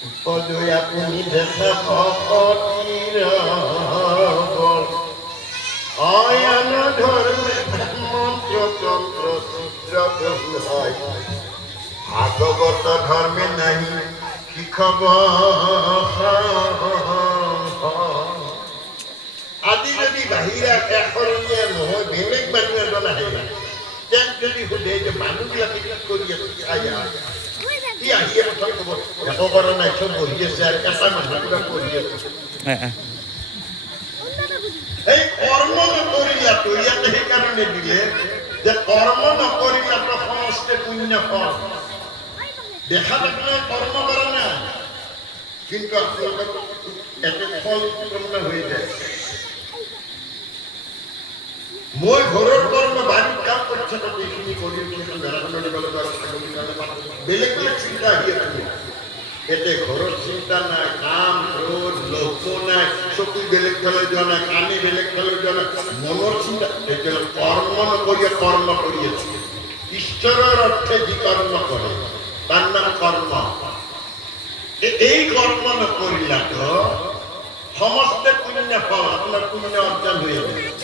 পদৈ আপুনি দেখা ভকতিৰ বল অয়ন ধৰ্মে মন্ত্ৰ তন্ত্ৰ সূত্ৰ প্ৰভু হয় ভাগবত ধৰ্মে নাহি কি আজি যদি বাহিৰা এশৰীয়া নহয় বেলেগ মানুহ এজন আহিলা তেওঁক যদি সোধে যে মানুহবিলাকে কি কৰি আছে চাই কি আহিয়ে কথা ক'ব একো কৰা নাই চব বহি আছে আৰু কেঁচা মানুহবিলাক বহি আছে এই কৰ্ম নকৰিলাটো ইয়াতে সেইকাৰণে দিলে যে কৰ্ম নকৰিলাটো সমষ্টি পুণ্য ফল দেখাত আপোনাৰ কৰ্ম কৰা নাই কিন্তু আপোনালোকৰ একে ফল উৎপন্ন হৈ যায় মই ঘৰৰ কৰ্ম বাৰীত কাম কৰি থাকোঁ এইখিনি কৰি বেলেগ বেলেগ চিন্তা আহি আছে এতে ঘৰৰ চিন্তা নাই কাম ক্ৰোধ লোভ নাই চকু বেলেগ ফালে যোৱা নাই কাণে বেলেগ ফালে যোৱা নাই মনৰ চিন্তা তেতিয়াহ'লে কৰ্ম নকৰি কৰ্ম কৰি আছে ঈশ্বৰৰ অৰ্থে যি কৰ্ম কৰে তাৰ নাম কৰ্ম এই কৰ্ম নকৰিলাতো সমস্ত পুণ্য ফল আপোনাৰ পুণ্য অৰ্জন হৈ আছে